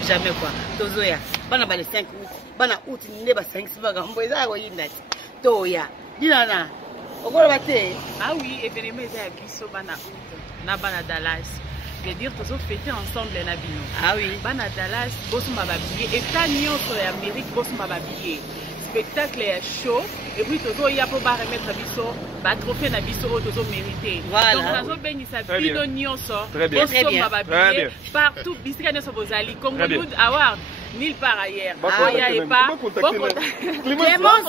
jamais quoi tozoya bana ba le 5 août bana août ne ba 5 sibaga mboza ko yinda toya dilana okoloba te ah oui événement eza biso bana août na bana Dallas veut dire tozo fêter ensemble na bino ah oui bana Dallas boso ba billet état nyonso ya Amérique boso ba billet spectacle est chaud et puis tozo ya po ba remettre biso ba trophée na biso tozo mérité donc nazo benisa bino nyonso partout bisika nyonso bozali Congo Good Award nulle part ailleurs aya et pas Clément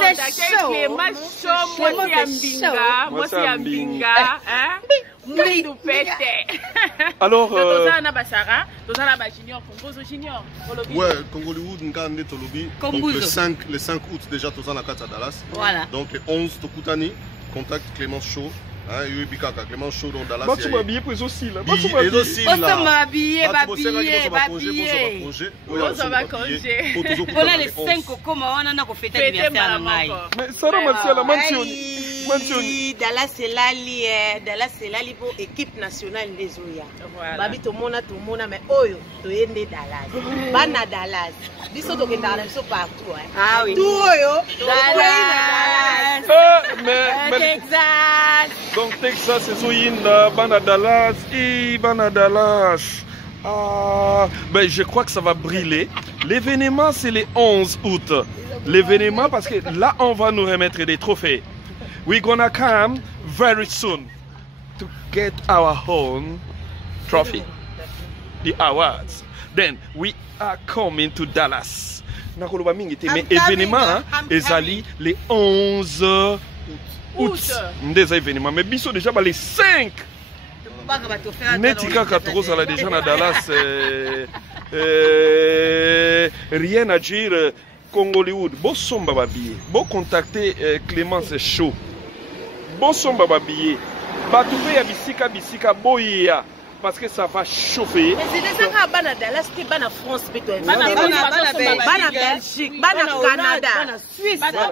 Mosi Ambinga hein Mwindu pete alors tozana basara tozana ba junior Congo junior ouais Congo Good ngande tolobi donc le 5 août déjà tozana kata Dallas voilà donc le 11 tokutani contact Clément Show hein Yubikaka Clément Show dans Dallas tu m'as habillé pour aussi là tu m'as habillé voilà les 5 comme on a ko fêter anniversaire na mais Sarah Martial Mantioni Dallas elali pour équipe nationale ndezoya babi tomona mais oyo toyende Dallas bana Dallas biso tokenda na biso partout ah oui tout oyo Dallas mais Texas donc Texas ezoyinda bana Dallas ah ben je crois que ça va brûler. L'événement c'est le 11 août. L'événement parce que là on va nous remettre des trophées. We're gonna come very soon to get our own trophy, the awards. Then we are coming to Dallas. Nakoloba mingi te mais événement ezali le 11 août. Des événements mais biso déjà les 5. Netika Katrosa déjà na Dallas rien à dire. Congolioud, bo somba babiye, bo contacter Clémence Show. Bo somba babiye, batoupe ya bisika boya parce que ça va chauffer. Mais c'est déjà bana Dallas, bana France plutôt. Bana Belgique, bana Canada, bana Suisse, bana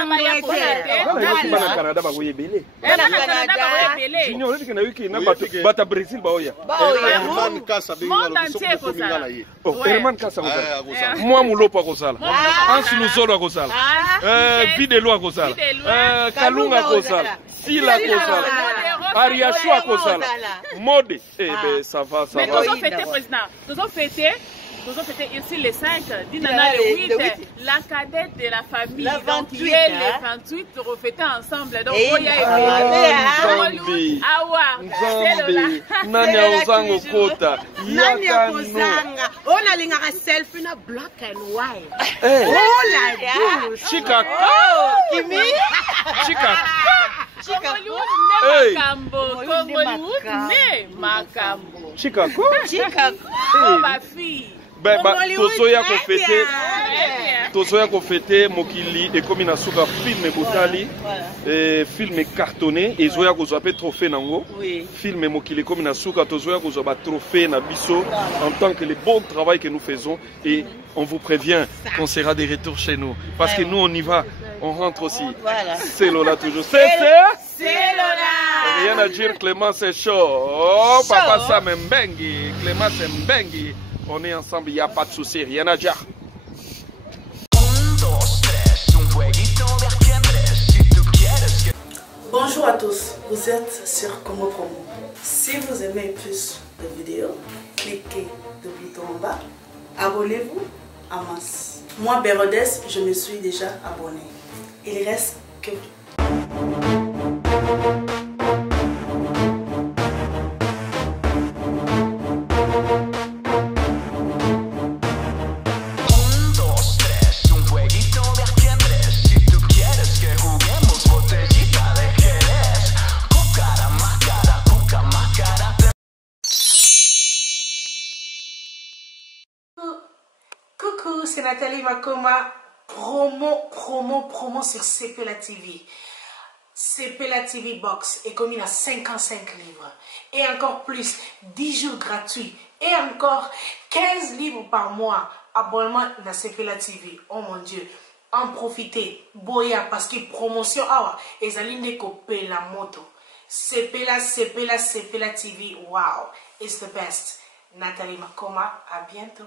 Angleterre. Bana Canada ba boye belé. Bana Canada ba boye belé. Junior dit que na wiki na bata Brésil ba oya. Herman Kassa monde entier ko sala. Oh, Herman Kassa ko sala. Moi mulopa ko sala. Ansu Luzolo ko sala. Videlo ko sala. Kalunga ko sala. Sila ko sala. Ariashua ko sala. Mode ça va. Mais nous avons fêté, président. Nous avons fêté ici les 5, Dinana le 8, la cadette de la famille. Le 28, les 28, refêter ensemble. Donc, Nzambi, Nanya Ozango Kota, Nanya Ozanga, on a l'ingara selfie na black and white. Oh la douche. Chica. Kimi. Chica. Chicago. Ma fille. Tozoya ko fêter. tozoya ko fêter mokili et comme inasuka film botali et film cartonné et zoya ko zoa pe trophée nango film mokili comme inasuka tozoya ko zoa ba trophée na biso en tant que le bon travail que nous faisons et on vous prévient qu'on sera de retour chez nous parce que nous on y va, on rentre aussi. C'est Lola toujours. C'est Lola. Rien à dire, Clément c'est chaud. Oh papa Sam Mbengi, Clément c'est Mbengi. On est ensemble, il n'y a pas de souci, rien à dire. Bonjour à tous, vous êtes sur Congo Promo. Si vous aimez plus de vidéos, cliquez le bouton en bas. Abonnez-vous à masse. Moi, Bérodès, je me suis déjà abonné. Il reste que... Coucou, c'est Nathalie Makoma. Promo sur CPLA TV. CPLA TV Box est commis à 55 livres. Et encore plus, 10 jours gratuits. Et encore 15 livres par mois. Abonnement à CPLA TV. Oh mon Dieu. En profitez. Boya, parce que promotion, et Zaline coupé la moto. CPLA TV. Wow. It's the best. Nathalie Makoma. À bientôt.